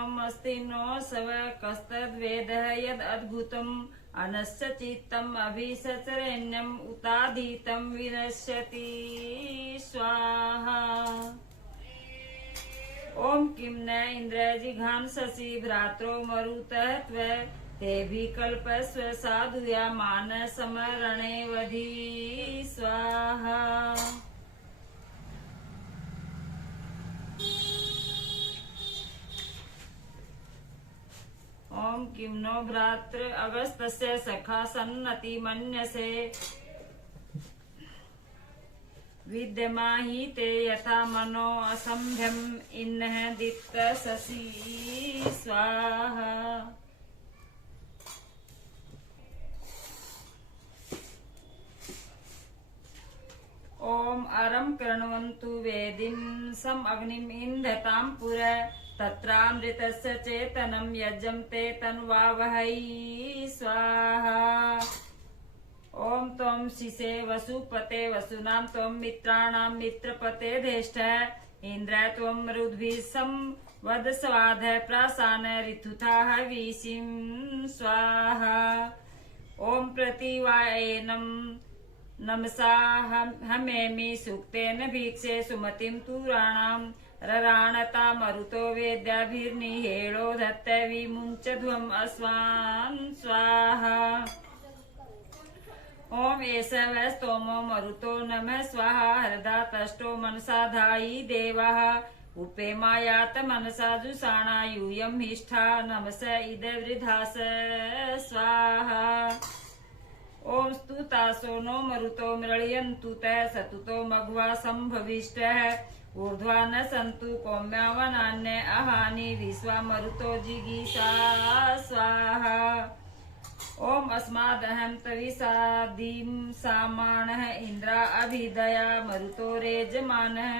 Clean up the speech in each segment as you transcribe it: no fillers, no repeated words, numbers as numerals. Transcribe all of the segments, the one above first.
पूर्णमस्ति no सव कस्तद्वेदः यद् अद्भुतम् अनश्च चित्तम् अभिसचरेण्यम् उताधीतं विनश्यति स्वाहा। ओम किं न इन्द्र जिघांससि भ्रात्रो मरुतः त्व तेभि कल्पस्व साधुया मान समरणे वधि स्वाहा। ओम किं नो भ्रातृ अगस्तस्य सखा सन्नति मन्यसे विद्यमाहि ते यथा मनो असंभ्यम इन्नः दित्त ससी स्वाहा। ओम अरम कृण्वन्तु वेदिं सम अग्निम इंधतां पुर तत्रामृतस्य चेतनं यज्ञं ते तन्वावहै स्वाहा। ओम त्वं शिसे वसुपते वसुनां त्वं मित्राणां मित्रपते धेष्ठ इंद्र त्वं रुद्भिः संवद स्वाध प्रासान ऋतुथा हवीसिं स्वाहा। ओम प्रतिवायनं नमसा हमेमि सुक्तेन भिक्षे सुमतिं तुराणां रराणता मरुतो वेद्याभिर्निहेळो धत्त विमुञ्चध्वम् अस्वान् स्वाहा। ओम एष वै स्तोमो मरुतो नमः स्वाहा हरदा तष्टो मनसा धायि देवः उपेमायात मनसा जुषाणा यूयं हिष्ठा नमस इद वृधास स्वाहा। ओम स्तुतासो नो मरुतो मृळयन्तु ते सतुतो मघवा संभविष्टः ऊर्ध्वा न सन्तु कौम्यावनान्य अहानि विश्वा मरुतो जिगीषा स्वाहा। ओम अस्मादहं तविषादीं सामाणः इन्द्रा अभिदया मरुतो रेजमानः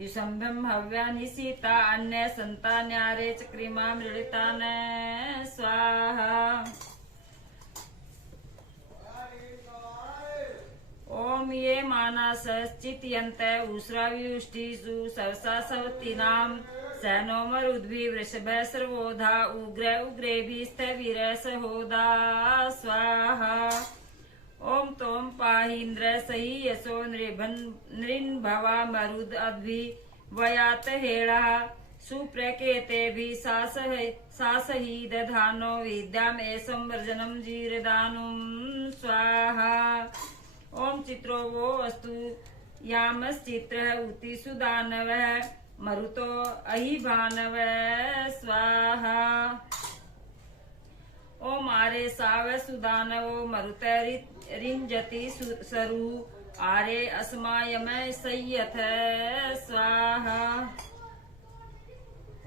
युषम्भं हव्यानि सीता अन्य सन्तान्यारे चक्रिमा मृळितान् स्वाहा। ओम ये मानासश्चितयन्त उस्राव्युष्टिषु सरसा सवतीनां सैनो मरुद्भिः वृषभः सर्वोधा उग्र उग्रेभिस्तवीर सहोदा स्वाहा। ओम तोम पाहीन्द्र सही यशो नृन्भवा मरुद अद्भि वयात हेळः सुप्रकेतेभिः सासहि दधानो विद्याम् एषं वर्जनं जीर्दानुं स्वाहा। ओम चित्रो वो वस्तु यामश्चित्रः उति सुदानवः मरुतो अहिभानवः स्वाहा। ओम आरे साव सुदानवो मरुत रिञ्जति सरु आरे अस्मायमय संयथ स्वाहा।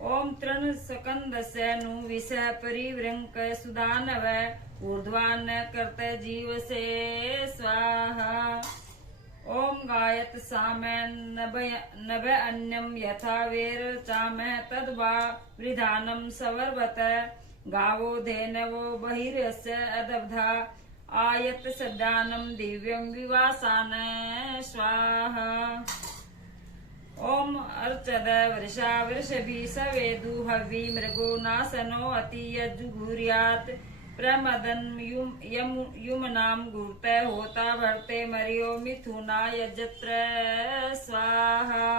ओम तृण सकंदस्य नु विषः परिवृंक सुदानवः ऊर्ध्वान् कर्त जीवसे स्वाहा। ओम गायत सामः नभ अन्यं यथा वेर चामः तद्वा विधानं सवर्वत गावो धेनवो बहिर्यस्य अदब्धा आयत सद्दानं दिव्यं विवासान स्वाहा। ओम अर्चद वर्षा वृषभि सवेदु हवि मृगो नासनो अति यज्जुघुर्यात् प्रमदन युमनां गुरुत होता भरते मरियो मिथुना यजत्र स्वाहा।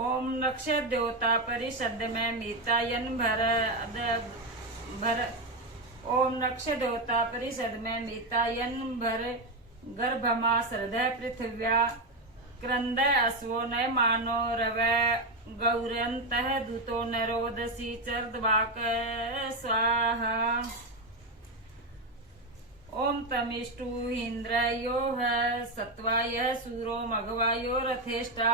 ओम नक्षत्र देवता परिषद में मीतायन भर ओम नक्षत्र देवता परिषद में मीतायन भर गर्भमा श्रद्धा पृथिव्या क्रंद अश्वो न मानो रवै गौरन्तः दूतो नरोदसी चर्दवाक स्वाहा। ओम तमिष्टु इन्द्रयोः सत्वाय सूरो मघवायो रथेष्टा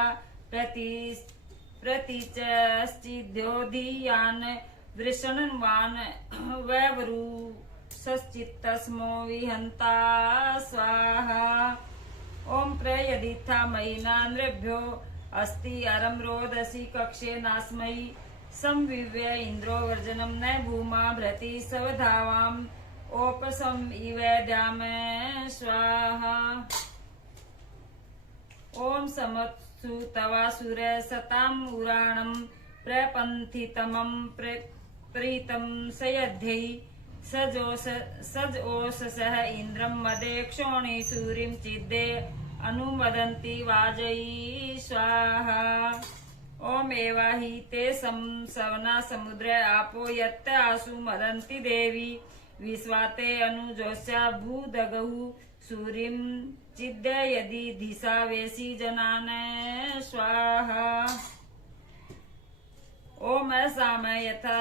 प्रतिचश्चिद्योधियान् वृषणवान् वैवरु सश्चित्तस्मो विहन्ता स्वाहा। ओम प्रयदिथा मयिना नृभ्यो अस्ति अरम रोदसी कक्षे नास्मयि संविव्य इंद्रो वर्जनम न भूमा भ्रति सवधावाम ओपसम इव द्याम स्वाहा। ओम समत्सु तवासुर सताम उराणम प्रपंथितमं प्रीतं सयद्धि सजोष सह इंद्रम मदे क्षोणी सूरिम चिद्दे अनुमदन्ति वाजयी स्वाहा। ओम एवा हि ते सवना समुद्र आपो यत्त आसु मदन्ति देवी विश्वाते अनुजोस्या भूदगहु सूरिम चिद्दे यदि दिशा वेसी जनान स्वाहा। ओम साम यथा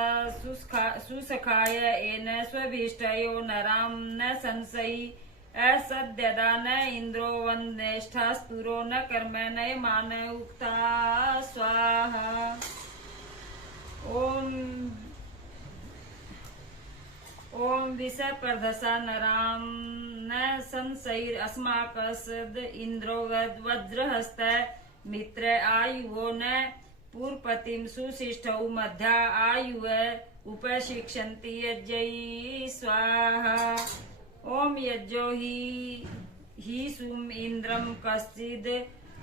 सुसखाय एन स्वभीष्टयो नराम न संशयी असद्यदा न इंद्रो वन्नेष्ठा स्तुरो न कर्म न मान उक्ता स्वाहा। ओम विषपर्धसा नराम न संशयी अस्माकसद इंद्रो वज्रहस्त मित्र आयुवो न पूर्वपतिम सुशिष्टौ मध्या आयुव उपशिक्षन्ति यज्ञै स्वाहा। ओम यज्ञो हि सुम इंद्रम कश्चिद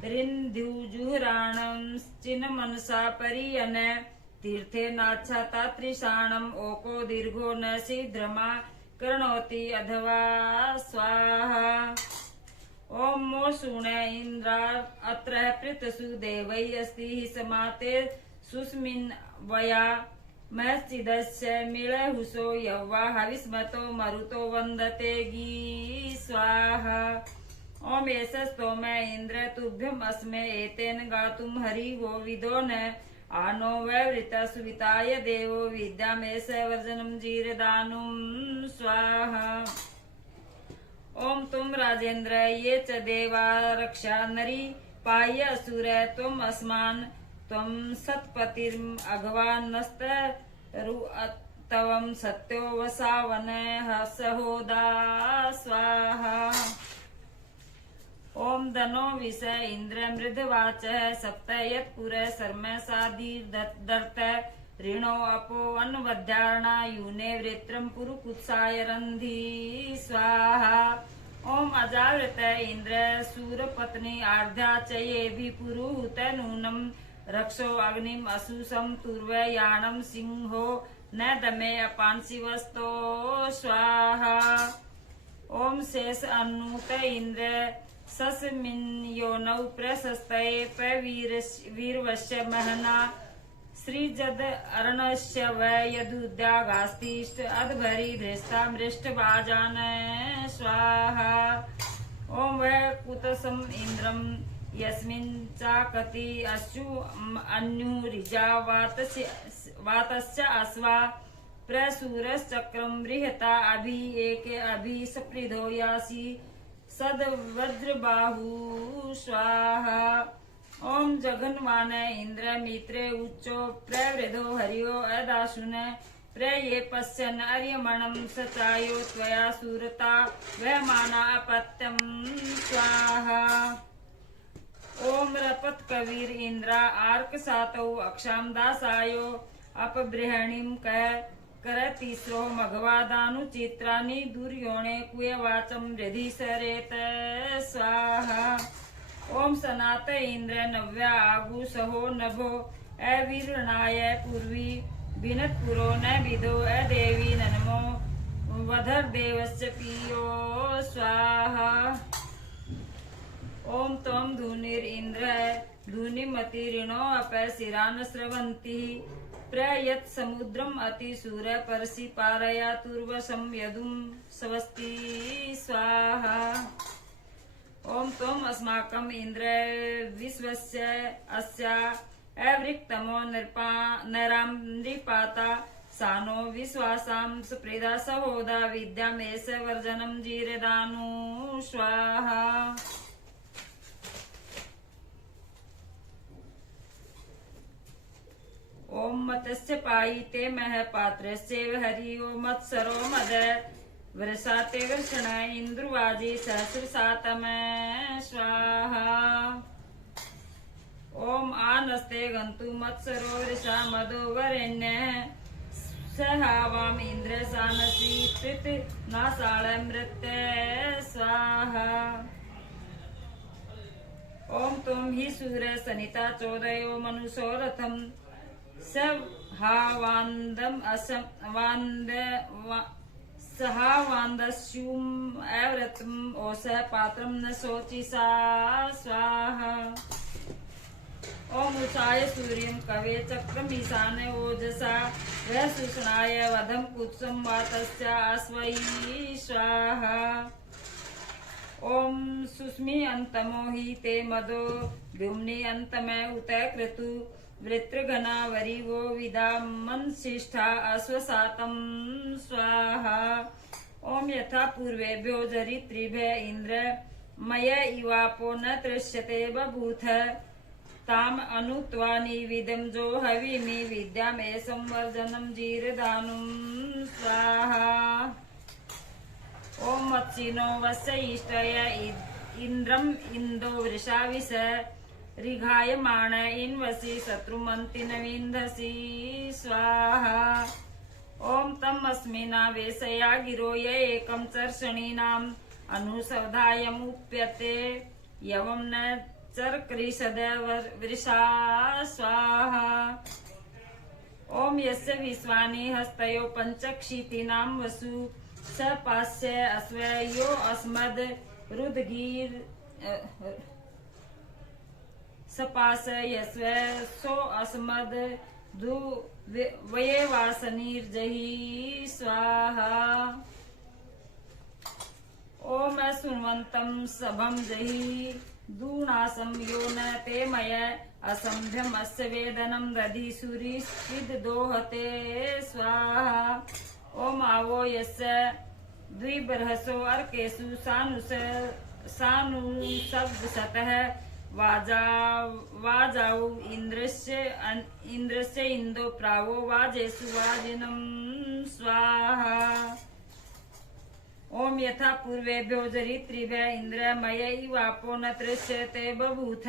रिन्धुजुहराणं चिन्मनसा परियन तीर्थे नाच्छता त्रिशाणम ओको दीर्घो न शीघ्रमा कर्णोति अधवा स्वाहा। ओम मोषुण इंद्रा अत्र पृतसु देवै अस्ति हि समाते सुस्मिन् वया महश्चिदस्य मिळहुसो यव्वा हविस्मतो मरुतो वन्दते गी स्वाहा। ओम एषस्तोम इन्द्र तुभ्यम् अस्मे एतेन गातुं हरि वो विदो न आनो वैवृता सुविताय देवो विद्यामेष वर्जनं जीरदानुं स्वाहा। ओम तुम राजेन्द्र ये च देवा रक्षा नरी पाह्य असुर तुम अस्मान् त्वं सत्पतिर्म अघवानस्त तवं सत्यो वसावन सहोदा स्वाहा। ओम धनो विष इंद्र मृदवाच सप्त यत्पुर शर्म साधीर्दर्त ऋणो अपो अन्वध्यारणा यूने वृत्रम पुरुकुत्साय रंधी स्वाहा। ओम अजावृत इंद्र सूरपत्नी आर्ध्या च ये भी पुरुहुत नूनम रक्षो अग्निम असुसम तुर्वयाणम सिंहो न दमे अपांसिवस्तो स्वाहा। ओम शेष अनुत इंद्र सस्मिन् योनौ प्रशस्तये पवीरवश्य महना श्रीजद अर्णस्य वै यदुद्यागास्तिष्ठ अध्वरि धृष्टा मृष्टवाजान स्वाहा। ओम वै कुतसम इंद्रम यस्मिन् चाकति अश्चु अन्युरिजा वातस्य अश्वा प्रसूरश्चक्रम बृहता अभि एक अभि सप्रीधो यासि सद्वज्रबाहु स्वाहा। ओम जघन्वान इंद्र मित्रे उच्चो प्रवृधो हरियो अदाशुन प्रये पश्यन् अर्यमणं सचायो त्वया सुरता वहमाना अपत्यं स्वाहा। ओम रपत कवीर इंद्रा आर्क सातौ अक्षाम दासायो अपबृहणीं करतीस्रो मघवादानुचित्राणि दुर्योणे कुयवाचं हृदि सरेत स्वाहा। ओम सनात इंद्र नव्या आगु सहो नभो अवीरणाय पूर्वी बिनत्पुरो न विदो अदेवी ननमो वधर देवस्य पियो स्वाहा। ओम त्वं धूनिर इंद्र धूनिमति ऋणो अप शिरान स्रवन्ति प्रयत् समुद्रम अति सूर परसि पारया तुर्वसं यदुं स्वस्ति स्वाहा। ओम त्वम् अस्माकम् इंद्र विश्वस्य अस्या अवृक्तमो नरां नृपाता सानो विश्वासां सुप्रीदा सहोदा विद्यामेष वर्जनं जीरदानु स्वाहा। ओम मत्स्य पायिते मह पात्रस्य हरि ओम मत्सरो मद वृषाते वृषण इंद्रुवाजी सहस्रसातम स्वाहा। ओम आनस्ते गंतु मत्सरो वृषा मदो वरेण्य सहावाम इंद्र सानसी कृत नासाळ मृत्य स्वाहा। ओम तुम ही सूर्य सनिता चोदयो मनुषो रथम सहावान्दस्युम एव्रतम ओस पात्रम न शोचि सा स्वाहा। ओम उषाय सूर्यं कवे चक्रम ईशाने ओजसा वह सुषणाय वधम कुत्सम वातस्य अस्वै स्वाहा। ओम सुस्मि अंतमो हि ते मदो व्योम्नि अंतमय उत क्रतु वृत्रगणा वरिवो विदा मनशिष्ठा अश्वसातम स्वाहा। ओम यथा पूर्वेभ्यो जरित्रिभ्य इंद्र मय इवापो न तृष्यते बभूथ ताम अनुत्वा निविदं जो हविमि विद्यामे संवर्जनं जीर्दानुं स्वाहा। ओम मत्सिनो वस्य इष्टय इंद्रम इंदो वृषाविष ऋघायमाण इन्वसि शत्रुमन्ति न विन्धसि स्वाहा। ओम तम अस्मिना वेशया गिरो य एकं चर्षणीनाम् अनुसवधायमुप्यते यवं न चर्कृषद वृषा स्वाहा। ओम यस्य विश्वानि हस्तयो पंचक्षितीनां वसु सपास्य अस्वयो अस्मद् रुद्गीर सपास यस्व सो अस्मद् दु वयेवासनीर्जहि स्वाहा। ओम सुन्वन्तं सभं जहि दूनासं यो न ते मय असंभ्यम अस्य वेदनं दधि सुरीस्विद दोहते स्वाहा। ओम आवो यस्य द्विबर्हसो अर्केषु सानुसब्दसतः वाजाऊ इंद्रस्य इंदो प्रावो वाजेषु वाजिनं स्वाहा। ओम यथा पूर्वेभ्यो जरित्रिभ्य इंद्र मय इवापो न तृष्यते बभूथ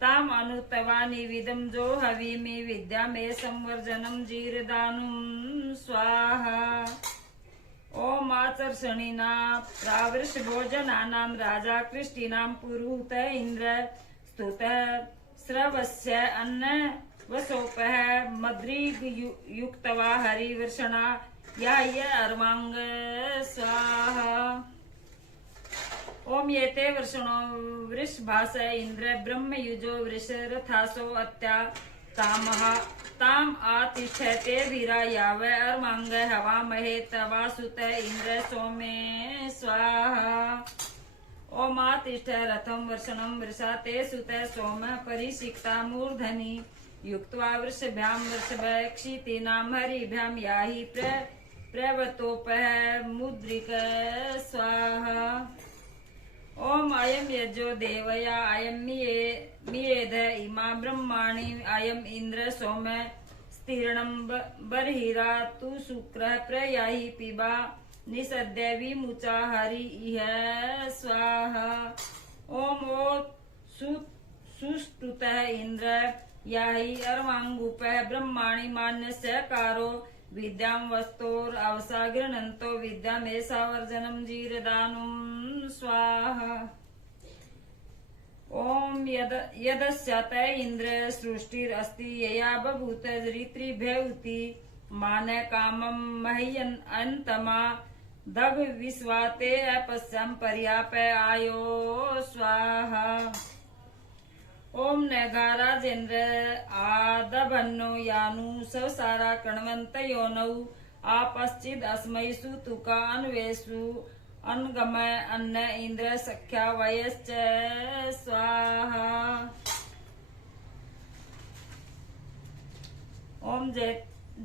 ताम अनुतवा निविदं जो हविमि विद्यामे संवर्जनं जीर्दानुं स्वाहा। ओम आचर्षणीना प्रावृषभोजनानां राजा कृष्टीनां पुरुहूत इंद्र स्तुतः स्रवस्य अन्न वसोपः मद्रीग युक्तवा हरिवर्षणा याय अर्वांग स्वाहा। ओम येते वर्षणो वृषभास इंद्र ब्रह्मयुजो वृषरथासो अत्या ताम आतिष्ठते वीरा याव अर्वांग हवामहे तवासुत इंद्र सोमे स्वाहा। ओम आतिष्ठ रथम वर्षणं वृषा ते सुत सोम परिषिक्ता मूर्धनि युक्त्वा वृषभ्यां वृषभक्षितीनां हरिभ्यां याहि प्रवतोपः मुद्रिक स्वाहा। ओम अयम यजो देवया अयम मियेध इमा ब्रह्माणि अयम इंद्र सोम स्तीर्णं बर्हिरा तु शुक्रः प्रयाहि पिबा निसद्य विमुचा हरि इह स्वाहा। ओम ओ सुष्टुतः इंद्र याहि अर्वांगुपः ब्रह्माणि मान्यस्य कारो विद्यां वस्तोर अवसा गृह्णन्तो विद्यामेषावर्जनं जीर्दानुं स्वाहा। ओम यदस्यात इंद्र सृष्टिरस्ति यया बभूत ऋत्रिभ्य उति मान कामं मह्यन् अन्तमा दग विश्वाते अपश्यं पर्याप आयो स्वाहा। ओम नगाराजेन्द्र आदभन्नो यानु सवसारा कण्वन्त योनौ आपश्चिद अस्मै सुतुका अन्वेषु अनगमय अन्न इंद्र सख्या वयश्च स्वाहा। ओम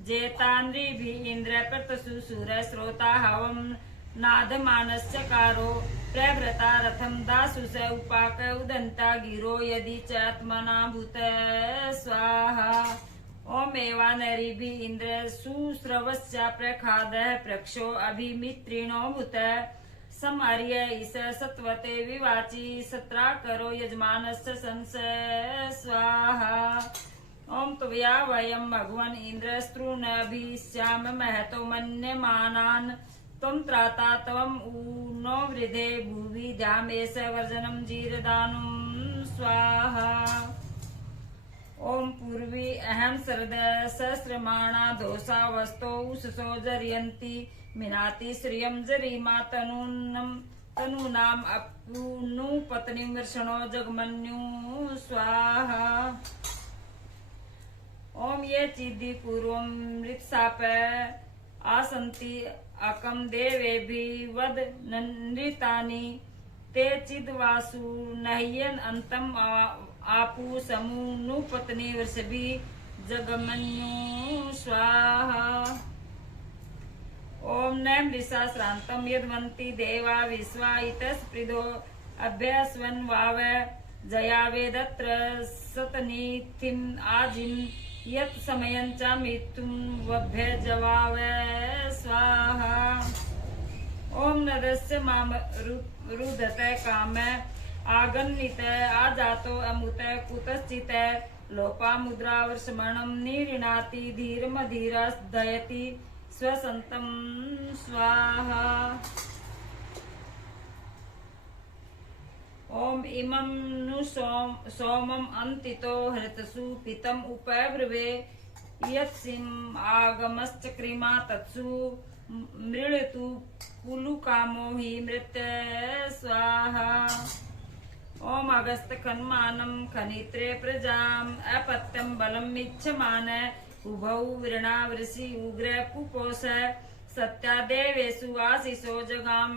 जेतान्द्रिभिः इंद्र प्रतसु सूर श्रोता हवम् नादमानस्य कारो प्रभृता रथम दासु स उपाक उदंता गिरो यदि च आत्मना भूत स्वाहा। ओम एवा नरिभि इंद्र सुस्रवस्य प्रखादः प्रक्षो अभिमित्रिणो भूत समर्य ईश सत्वते विवाची सत्रा करो यजमानस्य संस स्वाहा। ओम तुव्या वयं भगवन् इंद्र स्त्रूनभिश्याम महतो मन्यमानान् त्वं त्राता त्वं नो वृधे भुवि जामेश वर्जनं जीर्दानुं स्वाहा। ओम पूर्वी अहम सरदय सहस्रमाणा दोषा वस्तो उषसो जरियन्ति मिनाति श्रियं जरिमा तनूनाम अपुनु पत्नी वृषणो जगमन्यु स्वाहा। ओम ये चिद्धि पूर्वं मृत्साप आसन्ति अकम देवेभिः वद नृतानि ते चिद्वासु नह्यन् अंतम आपु समूनु पत्नी वृषभि जगमन्यु स्वाहा। ओम नैमृषा श्रांतम यद्वन्ति देवा विश्वा इतस्पृदो अभ्यस्वन् वाव जयावेदत्र सतनीतिम् आजिन् यत् समयं च मृत्युं वभ्यजवाव स्वाहा। ओम नरस्य माम रुदत काम आगन्नित आजातो अमुत कुतश्चित लोपा मुद्रा वर्षमणं निऋणाति धीरमधीरदयति स्वसन्तं स्वाहा। ओम इमं नु सोमम् अन्तितो हृतसु पितम् उपब्रवे यत्सिम् आगमश्चक्रिमा तत्सु मृळतु कुलुकामो हि मृत्य स्वाहा। ओम अगस्त खन्मानं खनित्रे प्रजाम् अपत्यं बलम् इच्छमान उभौ वृणा वृषि उग्र पुपोष सत्या देवेषु आशिषो जगाम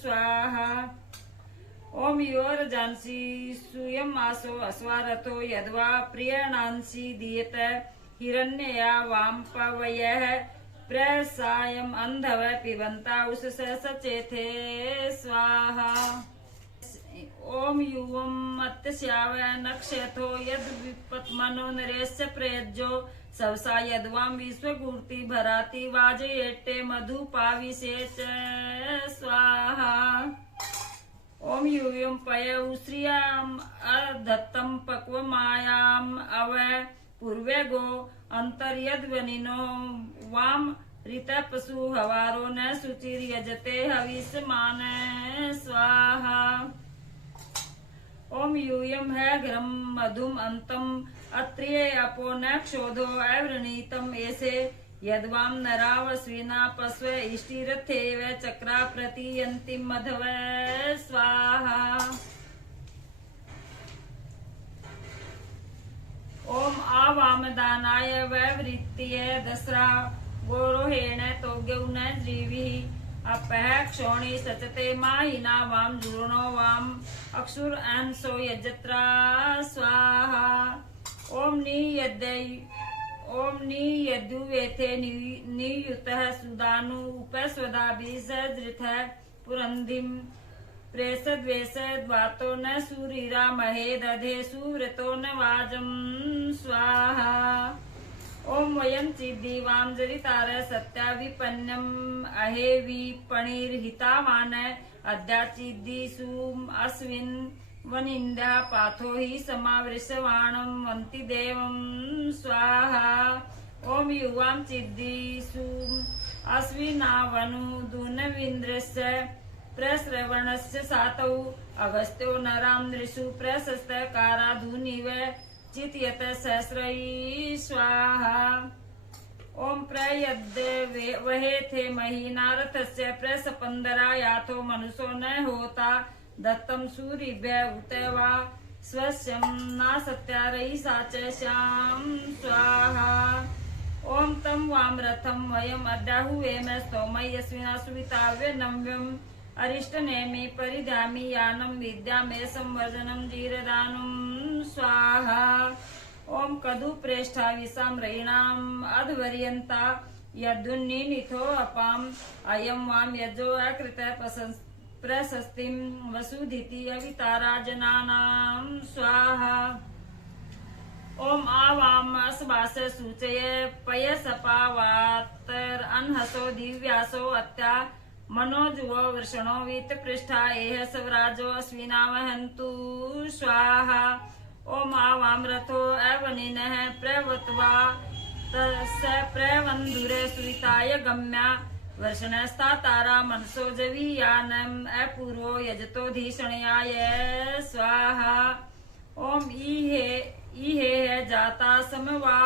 स्वाहा। ओम योरजांसि सूयम् आसो अस्वारथो यद्वा प्रियणांसि दीयत हिरण्यया वाम्पवयः प्रसायम् अन्धव पिबन्ता उषस सचेथे स्वाहा। ओम युवम् अत्यस्याव नक्षथो यद् विपत्मनो नरेश्च प्रयज्यो सवसा यद्वां विश्वगूर्ति भराति वाजयेट्टे मधुपाविशे च स्वाहा। ओम यूयं पय उश्रियाम् अधत्तं पक्वमायाम् अव पूर्वेगो अन्तर्यद्वनिनो वाम ऋतपसु हवारो न शुचिर्यजते हविष्यमान स्वाहा। ओम यूयं हैग्रं मधुम अंतम अत्रिये अपो न क्षोधो अवृणीतम् एसे यद्वां नरावस्विना पस्व इष्टिरथेव चक्रा प्रतीयन्ति मधव स्वाहा। ओम आवामदानाय वैवृत्तिये दस्रा गोरोहेण तोग्यौ न जीविः अपः क्षोणी सचते माहिना वाम जूर्णो वाम अक्षुर अंसो यजत्रा स्वाहा। ओम नियद्युवेथे नियुतः सुदानु उपस्वदाभिसदृतः पुरन्धिम् प्रेषद्वेषद्वातो न सूरिरा महे दधे सुव्रतो न वाजम् स्वाहा। ओम वयं चिद्दिवां जरितार सत्या विपन्नम् अहे विपणिर्हितावान अद्या चिद्दिसुम् अस्विन् वनिन्द्या पाथो हि समावृषवाणं वन्ति देवं स्वाहा। ओम युवां चिद्दिसुम् अश्विनावनु दूनवीन्द्रस्य प्रश्रवणस्य सातौ अगस्त्यो नरां नृषु प्रशस्तकाराधुनिव चितयत सहस्रैः स्वाहा। ओम प्रयद्य वहेथे महीनारथस्य प्रसपन्दरा याथो मनुषो न होता दत्तं सूरिभ्य उत वा स्वस्यं नासत्यारयिषा च श्याम स्वाहा। ओम तं वाम रथं वयम् अद्याहुवेम स्तोमयस्विना सुविताव्य नव्यम् अरिष्टनेमि परिधामि यानं विद्यामे संवर्धनं जीरदानं स्वाहा। ओम कदुप्रेष्ठा विसाम्रयिणाम् अध्वर्यन्ता यद्दुन्निनिथो अपाम् अयं वाम यजो अकृत प्रशस्तिं वसुधिति अवितारा जनानां स्वाहा। ओम आवाम अस्वास सूचय पयसपावातर अनहसो दिव्यासो अत्या मनोजुवो वृषणो वीतपृष्ठा एह स्वराजो अश्विना वहन्तु स्वाहा। ओम आवाम रथो अवनिनः प्रवत्वा तस्य प्रवन्धुरे सुविताय गम्या वर्षणस्तातारा मनसो जवीयानम् अपूर्वो यजतो धीषणयाय स्वाहा। ओम ईहे है जाता समवा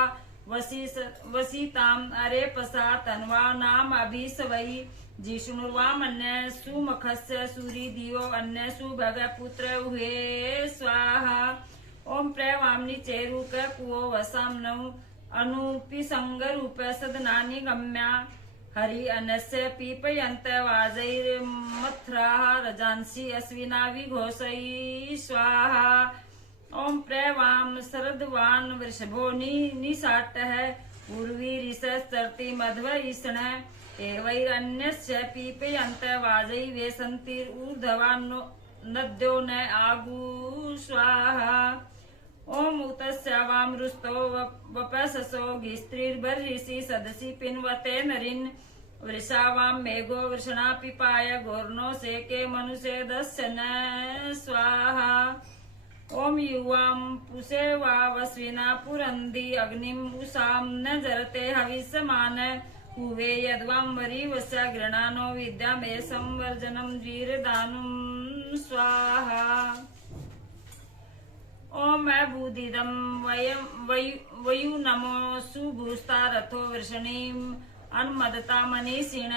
वसीताम अरे पसा तन्वा नाम अभिसवई जिष्णुर्वामन्य सुमुखस्य सूरी दिवो अन्य सुभग पुत्र हुए स्वाहा ओम प्रवामनि चेरुक कुओ वसाम नौ अनुपिसंग रूप सदनानि गम्या हरि अनस्य पीपयन्त वाजैर्मथ्राः रजांसि अश्विना विघोषै स्वाहा ओम प्रवाम शरदवान वृषभो निषाटः पूर्वी ऋषस्तर्ति मध्व ईषण एवैरन्यस्य पीपयन्त वाजै वेसन्तिर्ऊर्ध्वान्नो नद्यो न आगु स्वाहा ओम उतस्य वामरुस्तो वपससो गिस्त्रिर्बर्हिषि सदसि पिन्वते नरिन् वृषावाम मेघो वृषणा पिपाय घोर्नो सेके मनुषे दस्य न स्वाहा ओम युवाम पुषे वावस्विना पुरंदी अग्निम उषाम न जरते हविष्यमान हुवे यद्वाम वरीवस्य गृणानो विद्यामे संवर्जनम वीरदानुम स्वाहा ओम अबुदिदम वयु नमो सुभूस्ता रथो वृषणीम अन्मदता मनीषिण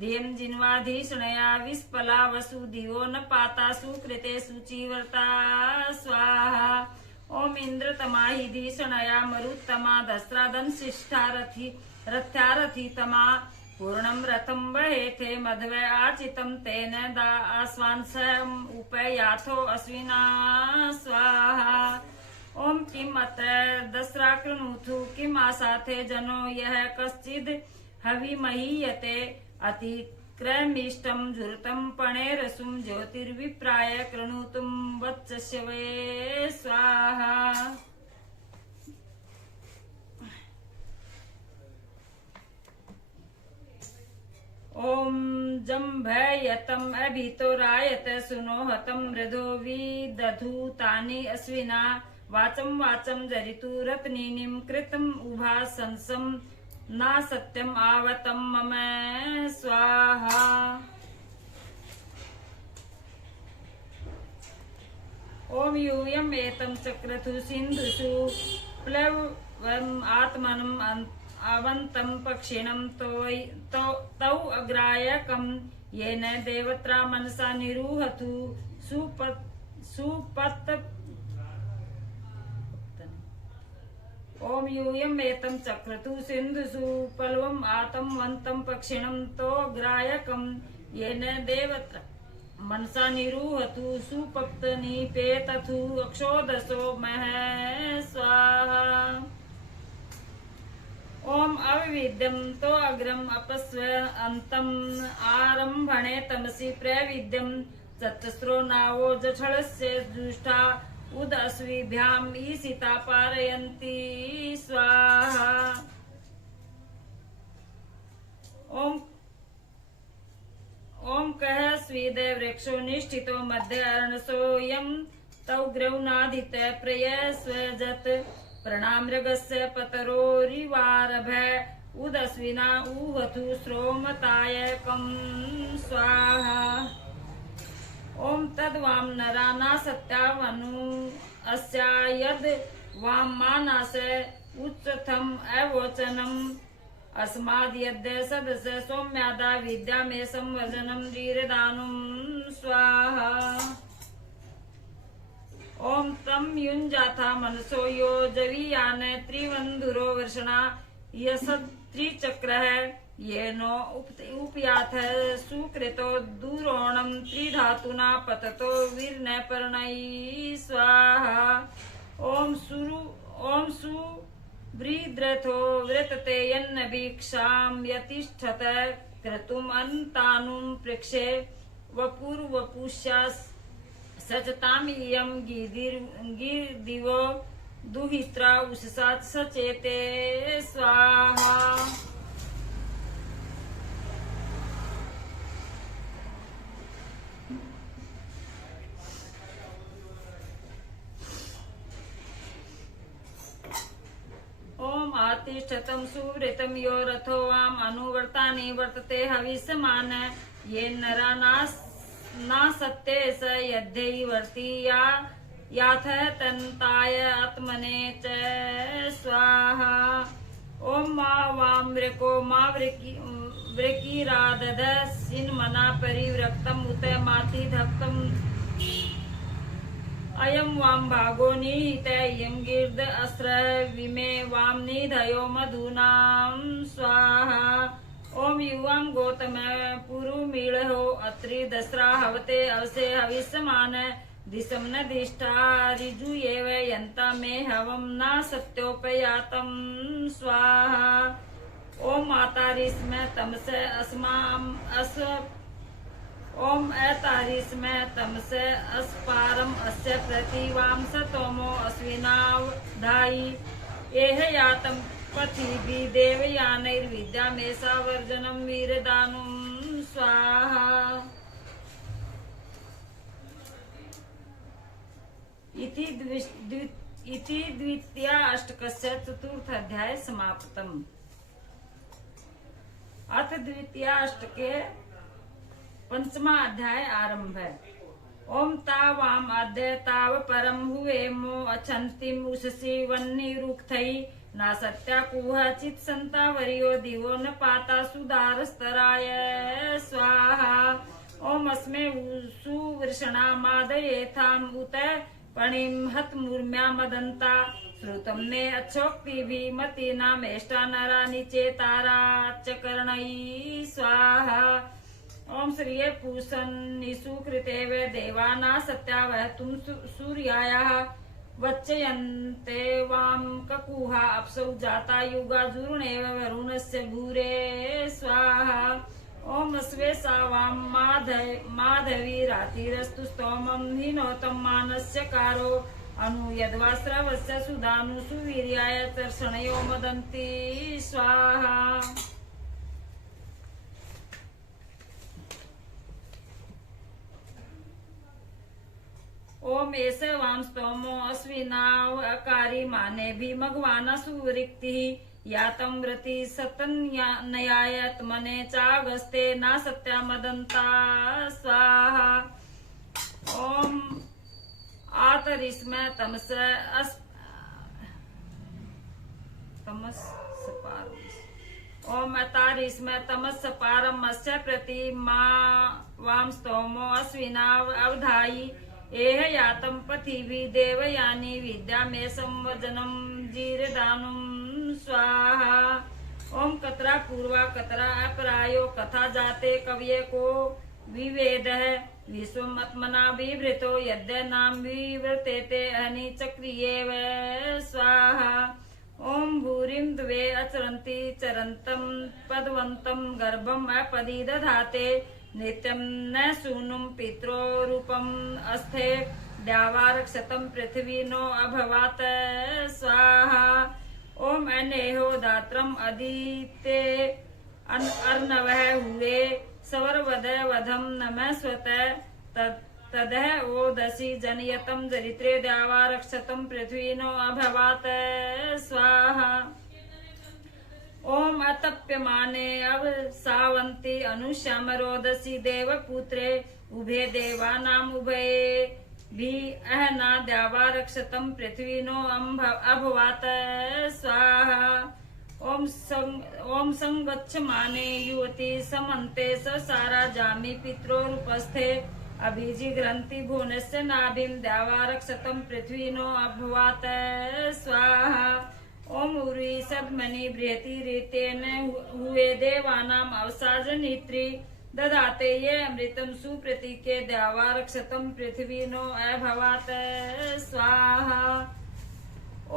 धियं जिन्वाधीषणया विस्पला वसुधियो न पाता सुकृते सुचिवर्ता स्वाहा ओम इंद्रतमा धीषणया मरुत्तमा दस्रादंशिष्ठा रथ्यारथी तमा पूर्णं रथं वहेथे मध्वे आचितं तेन दास्वांसम् उपयाथो अश्विना स्वाहा ओम किम अत्र दस्रा कृणुथु किम आसाथे जनो यः कश्चिद् हविमहीयते अतिक्रमिष्टं झुरतं पणेरसुं ज्योतिर्विप्राय कृणुतुं वत्सस्यवे स्वाहा ओम जम्भयतम अभितो रायत सुनोहतम मृदो विदधूतानि अश्विना वाचं वाचं जरितु रत्नीनिं कृतम् उभा संसं ना सत्यम आवतम मम स्वाहा ओम यूयम एतं चक्रतु सिंधुषु प्लवम् आत्मनम् आवन्तं पक्षिणं तौ अग्रायकं येन देवत्रा मनसा निरुहतु सुपत ओम यूयम एतं चक्रतु सिंधुषु प्लवम् आत्मवन्तं पक्षिणं तोऽग्रायकं येन देवत्रा मनसा निरुहतु सुपक्त निपेतथु अक्षोदशो मह स्वाहा ओम अविद्यम तो अग्रम अपस्व अंतम आरंभणे तमसि प्रविद्यम चतस्रो नावो जठलस्य जुष्टा उद अस्विभ्याम ईसिता पारयन्ति स्वाहा ओम कह स्वीदे वृक्षो निष्ठितो मध्य अर्णसोऽयं तौ ग्रौनादित प्रयस्वजत प्रणामृगस्य पतरोरिवारभ उदस्विना ऊहतु श्रोमतायकं स्वाहा ओम तद्वाम नराना सत्यावनु अस्या यद वाम मानास उच्चतम अवोचनम अस्माद् यद्य सदस्य सौम्यादा विद्या मे संवर्जनम वीरदानुम स्वाहा ओम तम युञ्जाथा मनसो यो जवीयान त्रिवन्धुरो वर्षणा यसत्रिचक्रः येनो उपयाथ सुकृतो दूरोणं त्रिधातुना पततो वीर्नपर्णै स्वाहा ओम सुवृद्रथो वृतते यन्न भिक्षां यतिष्ठत क्रतुम् अन्तानुं पृक्षे वपुर्वपुष्यास् सचतामियं गिर्दिवो दुहित्रा उषसात् सचेते स्वाहा ओम आतिष्ठतं सुवृतं यो रथो वाम अनुवर्तानि वर्तते हविष्यमान ये नरा ना सत्ते स यद्धि वर्तिया याथ तन्ताय आत्मने च स्वाहा। ओम मा वाम वृको मा वृकीरादध सिन्मना परिवृक्तम उत माति धक्तम अयम वाम भागो निहित यम गिर्द अस्र विमे वाम निधयो मधुनाम स्वाहा। ओम युवाम गौतम पुरुमीळहो अत्रि दस्रा हवते अवसे हविष्यमान दिशम न दिष्टा ऋजुयेव यन्ता मे हवम न सत्योपयातम स्वाहा। ओम मातारिस में तमस अस्माम अस ओम ऐतारिस में तमसे अस्पारम अस्य प्रतिवाम सतोमो अश्विनाव धाई एह यातम पथिभि देवयानैर्विद्या मेषा वर्जनम वीरदानुम स्वाहा। इति द्वितीयाष्टकस्य चतुर्थाध्याय समाप्तम्। अथ द्वितीयाष्टके पंचमा अध्याय आरंभ है। ओम तावाम अद्य ताव परम हुए मो अछंतिम उषसी वन्नी रुक्थई ना सत्या कुह चित संतावरियो दिवो न पाता सुदार स्तराय स्वाहा। ओम अस्मे सुवृषणा मादयेथाम उत पणिम हत मुर्म्या मदंता श्रुतम ने अच्छोक्ति भी मती नामेष्टा नरानि चेतारा चकर्णई स्वाहा। ओम श्रिये पूषण निसुकृते वे देवाना सत्या वह तुम सूर्यायाः वच्चयन्ते वाम ककुहा अप्सौ जाता युगा जुर्णेव वरुणस्य भूरे स्वाहा। ओम अस्वे सावाम माधवी रातिरस्तु स्तोमं हिनोतं मानस्य कारो अनु यद्वास्रवस्य सुधानु सुवीर्याय तर्षणयो मदन्ति स्वाहा। ओम ऐसे वाम स्तोमो अश्विनाव अकारी माने भी मघवाना सुवृक्ति यातम व्रति सतन्यायत मने चागस्ते ना सत्या मदंता स्वाहा। ओम आतरिस्म तमस ओम अतारिस्म तमस पारम अस्य प्रति मा वाम स्तोमो अश्विनाव अवधाई एह यातम पथिभि देवयानी विद्या में संवजनम जीरदानुम स्वाहा। ओम कतरा पूर्वा कतरा अपरायो कथा जाते कवये को विवेद है विश्वमत्मना विवृतो यद्य नाम विवृतेते अहनि चक्रिये व स्वाहा। ओम भूरिम द्वे अचरन्ति चरन्तं पदवन्तं गर्भम अपदि दधाते नित्यं न सूनुम पित्रो रूपम अस्थे द्यावारक्षतं पृथ्वी नो अभवात स्वाहा। ओम अनेहो दात्रम अदिते अर्णवः हुए सवरवद वधम नमस्वत तदह ओदसी जनयतं जरित्रे द्यावारक्षतं पृथ्वी नो अभवात स्वाहा। ओम अतप्यमाने अव सावंती अनुश्याम रोदसी देवपुत्रे उभे देवानाम उभये भी अहना द्यावारक्षतं पृथ्वी नो अभवात स्वाहा। ओम संगच्छमाने युवती समन्ते ससारा जामि पित्रोरुपस्थे अभिजिघ्रन्ति भुवनस्य नाभिं द्यावारक्षतं पृथ्वी नो अभवात स्वाहा। ओम उर्वी सद्मनि बृहति रीतेन हुए देवानाम अवसाजनित्री ददाते ये अमृतम सुप्रतीके द्यावारक्षतं पृथ्वी नो अभवात स्वाहा।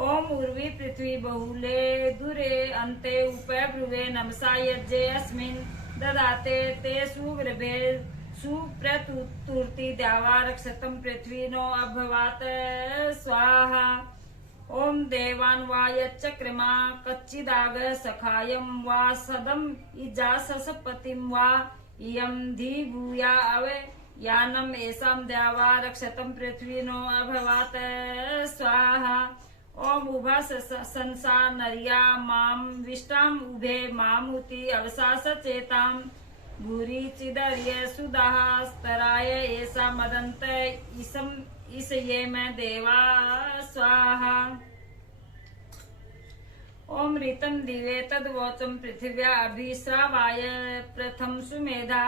ओम उर्वी पृथ्वी बहुले दुरे अन्ते उपब्रुवे नमसा यज्ञे अस्मिन् ददाते ते सुवृभे सुप्रतुर्ति द्यावारक्षतं पृथ्वी नो अभवात स्वाहा। ओम देवान वा यच्चक्रमा कच्चिदाग सखायम वा सदम इजाससपतिम वा इयं धी भूया अवे यानम एसाम द्यावारक्षतं पृथ्वी नो अभवात स्वाहा। ओम उभा संसा नरिया माम विष्टाम उभे मामुति अवसास चेताम भूरि चिदर्य सुदाः स्तराय एसा मदन्त इस ये में देवा स्वाहा। ओम ऋतं दिवे तद्वोचं पृथिव्या अभिश्रावाय प्रथम सुमेधा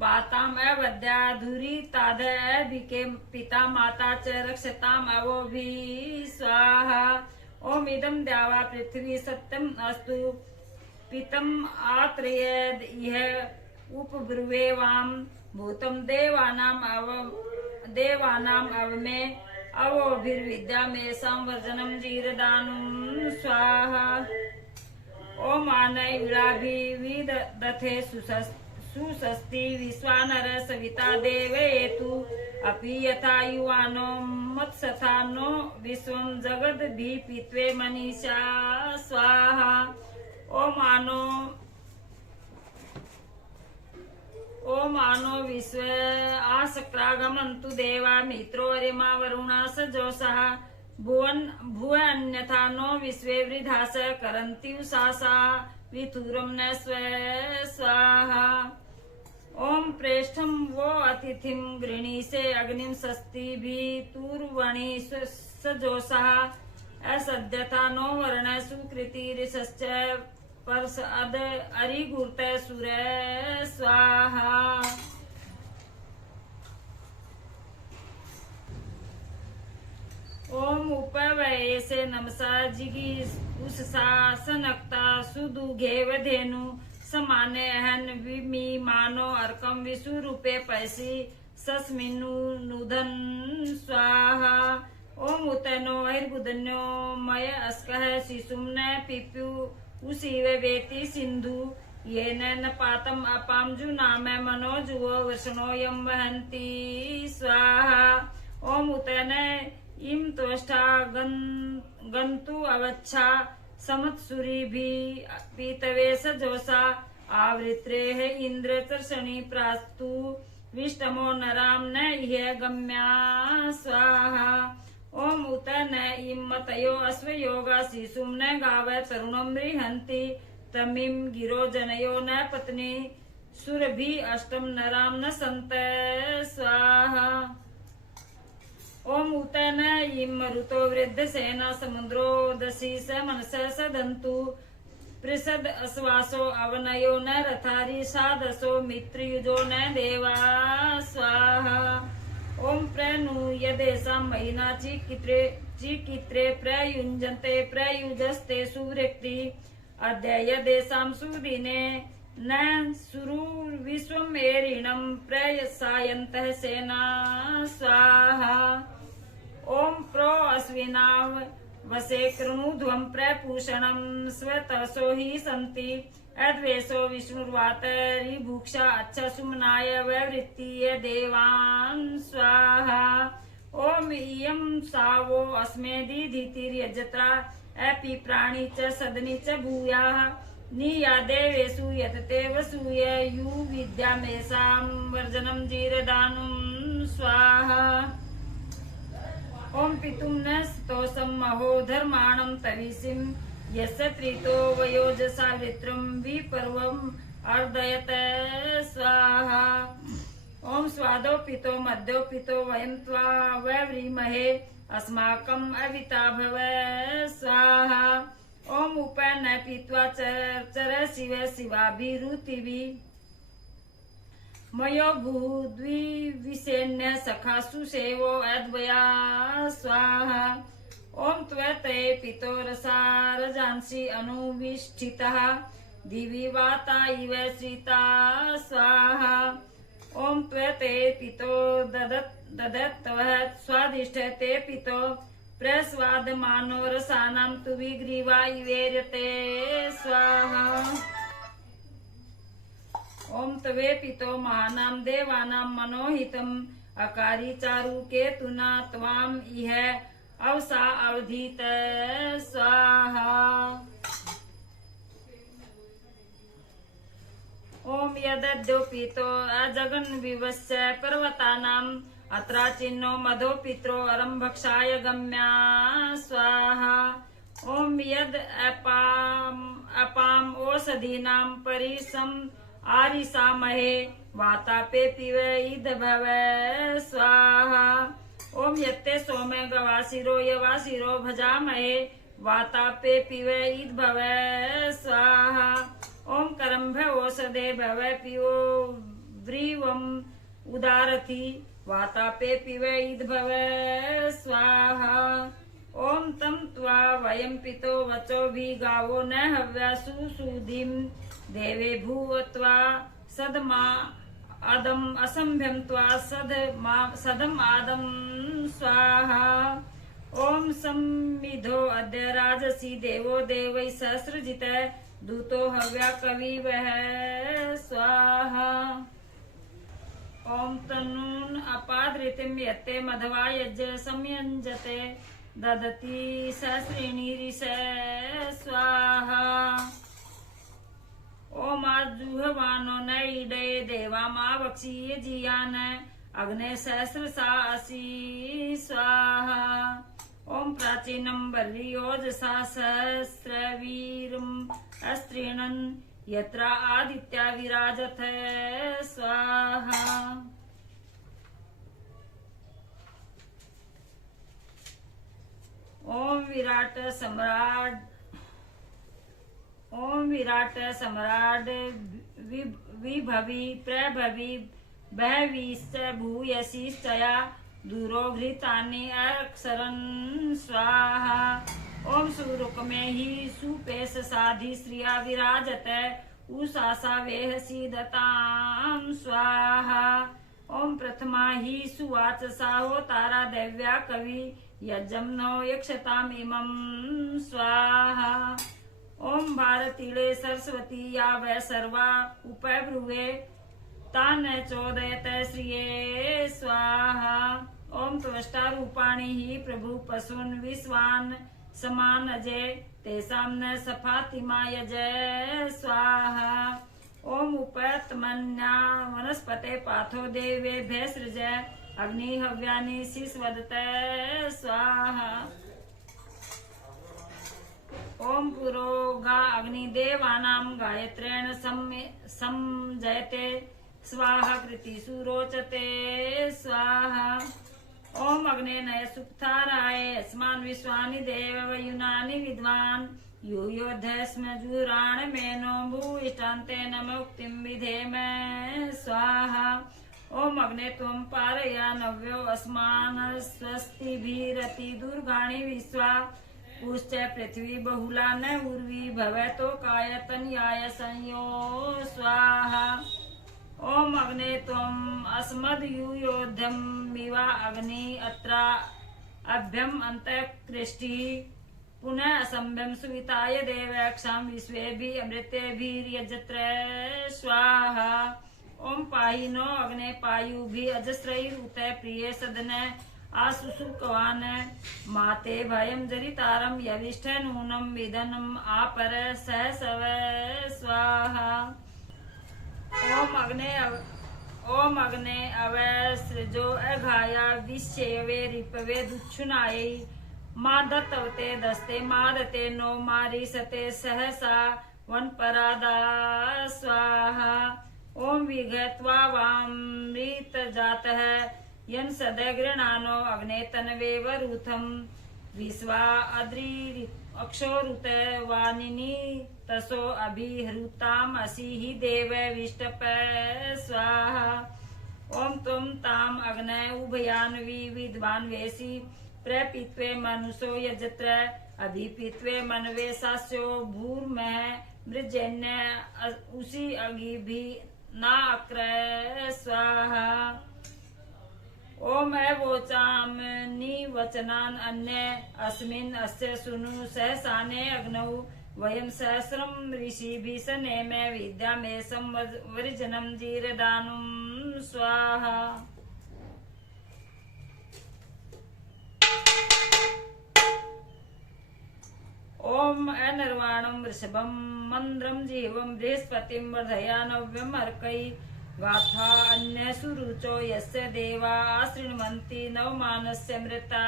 वाताम अवद्या धुरी ताद अभिके पिता माता च रक्षताम अवोभि स्वाहा। ओम इदं द्यावा पृथ्वी सत्यम अस्तु पितम आत्रयेद इह उपब्रुवे वाम भूतम देवानाम अवमे अवोभिर्विद्या में संवर्जनम जीरदानुम स्वाहा। ओम आनय विदधे सुषस्ति विश्वानर सविता देवयेतु अपि यथा युवानो मत्सथा नो विश्वं जगद्भि पित्वे मनीषा स्वाहा। ओम आनो विश्व आसक्रागमन्तु देवा मित्रो अरिमा वरुणा सजोषः भुव अन्यथा नो विश्वे वृधास करन्ति उषासा विथुरं न स्वाहा। ओम प्रेष्ठम वो अतिथिम गृणीसे अग्निम षष्टिभितुर्वणि सजोषः असद्यथा नो वर्ण सुकृति ऋषश्च परस अद अरिगुर्त सूर्य स्वाहा। ओम उपवयसे नमसा जिगी उससा सनक्ता सुदुघेव धेनु समाने हन विमी मानो अर्कम विषुरूपे पैसी सस्मिनु नुधन स्वाहा। ओम उतनो हिर्बुधन्यो मय अस्कः शिशुम्न पिप्यु उसीव वेति सिंधु येन न पातम अपामजु नाम मनोजुव वृषणोयम वहन्ति स्वाहा। ओम उतन इम त्वष्टा गंतु अवच्छा समत्सुरी भी पीतवे सजोषा आवृत्रेः इंद्र तर्षणी प्रास्तु विष्टमो नराम न इह गम्या स्वाहा। ओम उत न इम्मतयो अश्वयोगा शिशुं न गाव तरुणं रिहन्ति तमिं गिरो जनयो न पत्नी सुरभि अष्टम नराम न संत स्वाहा। ओम उत न इम ऋतो वृद्ध सेना समुद्रो दशी स मनस सदन्तु पृषद अस्वासो अवनयो न रथारी सादसो मित्रयुजो न देवा स्वाहा। ओम प्रनु यदेशा महीना चिकित्रे प्रयुञ्जन्ते प्रयुजस्ते सुवृक्ति अद्य यदेशां सुदिने न सुरुविश्वमेरिणं प्रयसायन्तः सेना स्वाहा। ओम प्रो अश्विनाव वसे कृणुध्वं प्रपूषणं स्वतसो हि सन्ति अद्वेषो विष्णुर्वातरि भुक्षा अच्छा सुमनाय वृत्तीय देवान् स्वाहा। ओम इयं सावो अस्मेदि धीतिर्यजत्रा अपि प्राणी च सदनी च भूयाः निया देवेषु यतते वसूय यु विद्यामेषां वर्जनं जीरदानुं स्वाहा। ओम पितुं न स्तोषं महो धर्माणं तविषीं यस्य त्रितो वयोजसा वृत्रं विपर्वम् अर्दयत स्वाहा। ओम स्वादो पितो मद्यो पितो वयं त्वा वव्रीमहे अस्माकम् अविता भव स्वाहा। ओम उपन पीत्वा चर शिव शिवाभिरुतिभिः मयो भूद्विविषेण्य सखासु सेवो अद्वया स्वाहा। ओम त्वते पितो रसारजांसि अनुविष्ठितः दिवि वाता इव श्रिता स्वाहा। ओम त्वते पितो ददत्तवः स्वादिष्ठते पितो प्रस्वादमानो रसानां तु विग्रीवा इवेर्यते स्वाहा। ओम तवे पितो महानां देवानां मनोहितम् अकारी चारु केतुना त्वाम् इह अवसा अवधीत स्वाहा। ओम यदद्यो पितो अजगन् विवस्य पर्वतानां अत्राचिन्नो मधो पित्रो अरम्भक्षाय गम्या स्वाहा। ओम यद अपाम ओषधीनां परिसम आरिसामहे वातापे पिब इद भव स्वाहा। ओम यत्ते सोमे गवासिरो यवासिरो भजामहे वातापे पिवे ईद भवे स्वाहा। ओम करम्भ ओषधे भवे पियो व्रीवम उदारथी वातापे पिवे ईद भवे स्वाहा। ओम तम त्वा वयं पितो वचो भी गावो न हव्या सुसूधिम देवे भूवत्वा सदमा आदम असंभ्यम त्वा सदम आदम स्वाहा। ओम संविधो अद्य राजसी देवो देवै सहस्रजित दूतो हव्या कवि वह स्वाहा। ओम तनून अपादृतिम यत्ते मधवा यज्ञ संयंजते ददति सहस्रिणी ऋषे स्वाहा। ओम आजुहवानो न ईडे देवा मा बक्षीय जियान अग्ने सहस्र सासी स्वाहा। ओम प्राचीनम बर्योजसा सहस्रवीरम अस्त्रीणन यत्र आदित्या विराजत स्वाहा। ओम विराट सम्राट विभवी प्रभवी बहवीश्च भूयसीश्चया दूरो घृतानि अक्षरन् स्वाहा। ओम सुरुक में ही सुपेश साधि श्रिया विराजत उषासा वेह सीदताम स्वाहा। ओम प्रथमा ही सुवाच साहो तारा दैव्या कवि यज्जम्नो यक्षताम इमं स्वाहा। ओम भारतीले सरस्वती या वै सर्वा उपब्रुवे तान चोदयत श्रिये स्वाहा। ओम त्वष्टा रूपाणि ही प्रभु पशून् विश्वान् समान अजय तेसां न सफातिमा यजय स्वाहा। ओम उपतमन्या वनस्पते पाथो देवेभ्य सृजय अग्नि हव्यानि शिश्वदते स्वाहा। ओम पुरोगा अग्निदेवानां गायत्रेण समजयते स्वाहा कृतिषु रोचते स्वाहा। ओम अग्ने नय सुप्ताराय अस्मान् विश्वानि देव युनानि विद्वान् यूयोधस्म जुराण मेनो भूयिष्ठान्तेन मुक्तिं विधेम स्वाहा। ओम अग्ने त्वं पारया नव्यो अस्मान् स्वस्तिभिरति दुर्गाणि विश्वा पुश्च पृथ्वी बहुला न उर्वी भवतो कायतन्याय संयो स्वाहा। ओम अग्ने त्वम् अस्मद्युयोध्यं विवा अग्नि अत्रा अभ्यम अंतकृष्टि पुनः असंभ्यम सुविताय देवक्षां विश्वेभिः अमृतेभिर्यजत्र स्वाहा। ओम पाहि नो अग्ने पायुभिः अजस्रैरुत प्रिय सदन आशुशुकवान माते भयं जरितारं यविष्ठ नूनं विदनम् आपर सहसव स्वाहा। ओम अग्ने अवसृजो अघाया विश्यवे रिपवे दुच्छुनायै मादत्तवते दस्ते मादते नो मारिसते सहसा वनपरादा स्वाहा। ओम विघत्वा वामृत जातः यन सदय गृणानो अग्ने तनवेव रूथम विश्वा अद्रि अक्षोरुत वानिनी तसो अभिहृताम असि हि देव विष्टप स्वाहा। ओम त्वं ताम अग्नय उभयान्वी विद्वान् वेसी प्रपीत्वे मनुषो यजत्र अभिपीत्वे मनवे सास्यो भूर्मः मृजन्य उसी अगी भी नाक्र स्वाहा। ओम वोचाम निवचनान् अन्य अस्मिन् अस्य सुनु सहसाने अग्नौ वयं सहस्रं ऋषिभिः सनेम विद्यामेषं वरिजनं जीरदानुं स्वाहा। ओम अनर्वाणं वृषभं मन्द्रं जीवं बृहस्पतिं वर्धयानव्यं अर्कै गाथा अन्य सुरुचो यस्य देवा आशृण्वन्ति नवमानस्य मृता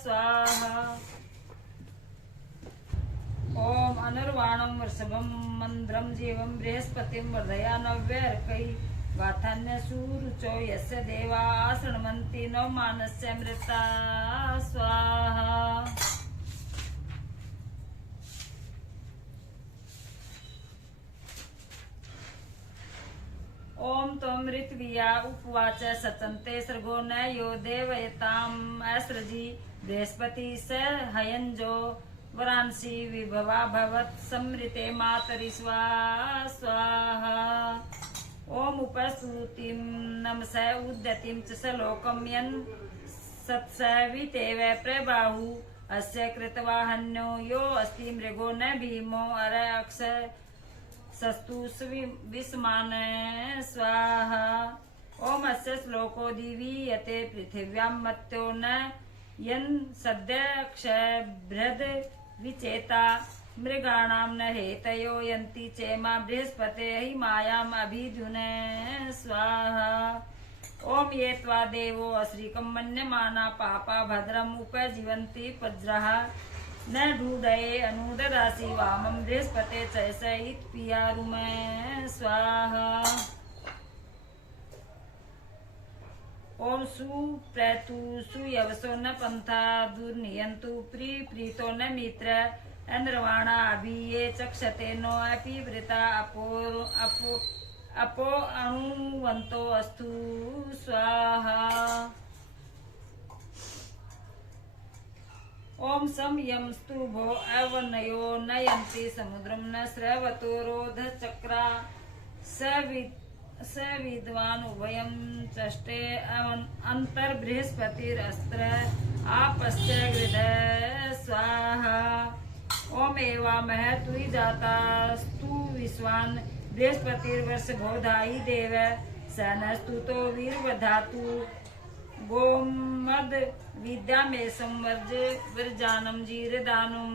स्वाहा। ओम अनर्वाणं वृषभं मन्द्रं जीवं बृहस्पतिं वर्धयानव्यं अर्कै वाथन्यसुरुचो यस्य देवा शृण्वन्ति नो मानस्य मृता स्वाहा। ओम त्वं ऋत्विया उपवाच सचन्ते सर्गो न यो देवयताम् असृजि बृहस्पति स हयञ्जो वरांसि विभवा भवत् समृते मातरि स्वाहा। ओम उपस्तुतिं नमस उद्यतिं च सलोकं यन् सत्सवितेव प्रबाहु अस्य कृतवाहन्यो यो अस्ति मृगो न भीमो अरक्ष सस्तु विस्मान स्वाहा। ओम अस्य श्लोको दिवीयते पृथिव्यां मत्यो न यन् सद्यक्षबृहद् विचेता मृगाणां न हेतयो यन्ति चेमा बृहस्पते हिमायाम् अभिधुने स्वाहा। ओम ये त्वा देवो अश्रीकं मन्यमाना पापा भद्रम् उपजीवन्ति पज्रः न ढूढये अनुददासि वामं बृहस्पते चैस इत्पियारुमे स्वाहा। ओम सुप्रतु सुयवसो न पंथा दुर्नियन्तु प्रीतो न मित्र अनर्वाणा अभि ये चक्षते नो अपि वृता अपो अणुवन्तो अस्तु स्वाहा। ओम सम यम स्तुभो अवनयो नयन्ति समुद्रं न स्रवतो रोधचक्रा सविद्वान् उभयं चष्टे अन्तर्बृहस्पतिरस्त्र आपस्य गृध स्वाहा। ओम एवामः तुयि जातास्तु विश्वान् बृहस्पतिर्वर्षभोधायि देव स न स्तुतो वीर्वधातु गोमद विद्यामे संवर्ज वर्जानं जीरदानुं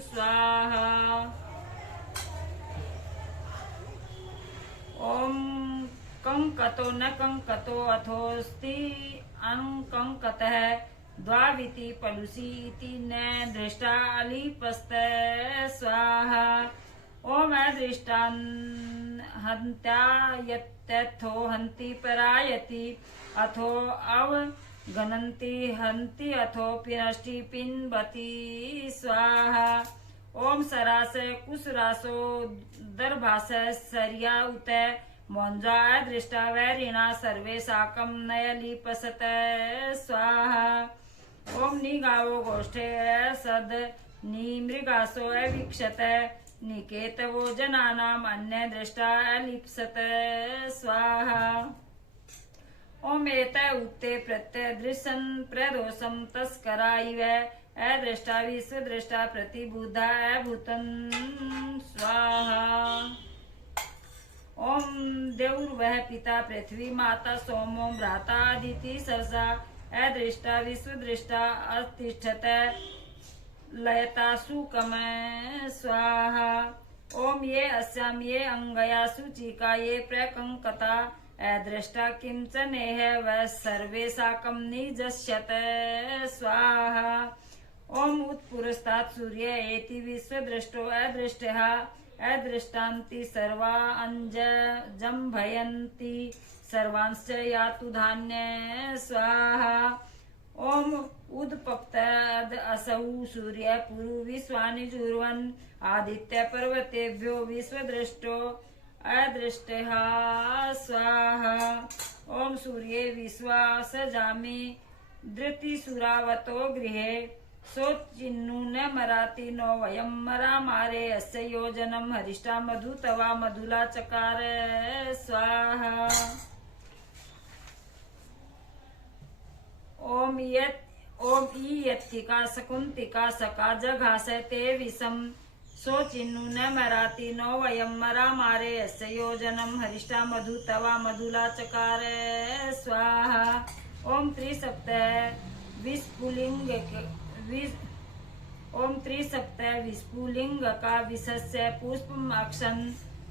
स्वाहा। ओम कंकतो न कंकतो अथोस्ति अंकंकतः द्वाविति पलुषी इति न दृष्टा अलिपस्त स्वाहा। ओम अदृष्टान् हन्त्यायत्यथो हन्ति परायति अथो अवगणन्ति हन्ति अथो पिनष्टि पिन्वति स्वाहा। ओम सरास कुसरासो दर्भास सर्या उत मोञ्जा दृष्टा वैरिणा सर्वे साकं नयलिपसत स्वाहा। ओम निगावो गोष्ठे सद निमृगासो अवीक्षत निकेतवो जनानाम् अन्य दृष्टा अलिप्सत स्वाहा। ओम एत उत्ते प्रत्यदृशन् प्रदोषं तस्करा इव अदृष्टा विश्वदृष्टा प्रतिबुद्धा अभूतन् स्वाहा। ओम देवुर्वः पिता पृथ्वी माता सोमो भ्राता अदिति सरसा अदृष्टा विश्वदृष्टा अतिष्ठत लयता सुकम स्वाहा। ओम ये अस्याम ये अंगया सूचिका ये प्रकंकता अदृष्टा किंचनेह वह सर्वे साकं निजस्यत स्वाहा। ओम उत्पुरस्तात् सूर्य एति विश्वदृष्टो अदृष्टः अदृष्टान्ति सर्वा जम्भयन्ति सर्वांश्च यातु धान्य स्वाहा। ओम उदपक्तद असौ सूर्य पुरु विश्वानि जुर्वन् आदित्य पर्वतेभ्यो विश्वदृष्टो अदृष्टः स्वाहा। ओम सूर्ये विश्वा सजामि धृतिसुरावतो गृहे सोचिन्नु न मराति नो वयं मरामारे अस्य योजनं हरिष्ठा मधु तवा मधुला चकार स्वाहा। ओम ईयत्तिका शकुन्तिका सका जघासे ते विषं सोचिन्नु न मराति नो वयं मरामारे अस्य योजनं हरिष्ठा मधु तवा मधुला चकार स्वाहा। ओम त्रिसप्तः विस्फुलिंग का विषस्य पुष्पम् अक्षन्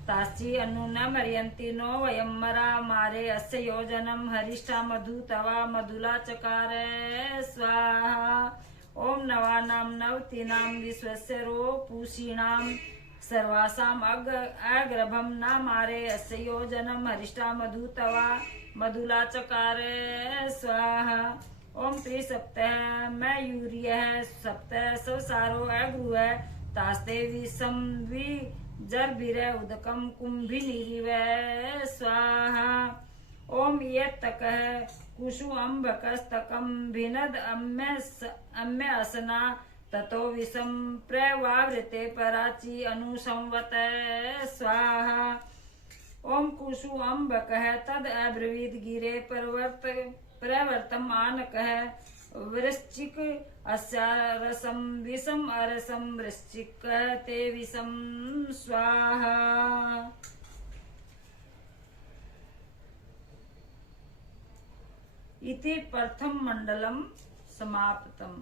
ताश्ची अनु न मर्यन्ति नो वयं मरामारे अस्य योजनं हरिष्ठा मधु तवा मधुला चकार स्वाहा। ओम नवानां नवतीनां विश्वस्य रोपूषीणां सर्वासाम् अग्रभं न मारे अस्य योजनं हरिष्ठा मधु तवा मधुला चकारे स्वाहा। ओम त्रिसप्तः मैं यूरिय सप्तः सवसारो अग्रुव तास्ते विषम द्विजर्भिर उदकम कुंभिनिरिव स्वाहा। ओम यत्तकः कुशु अम्बकस्तकं भिनद अम्य असना ततो विषम प्रवावृते पराची अनुसंवत स्वाहा। ओम कुशु अम्बकः तद अब्रवीत गिरे प्रवर्तमानकः वृश्चिक अस्यारसं विषम अरसं वृश्चिक ते विषम स्वाहा। इति प्रथम मंडलम समाप्तम।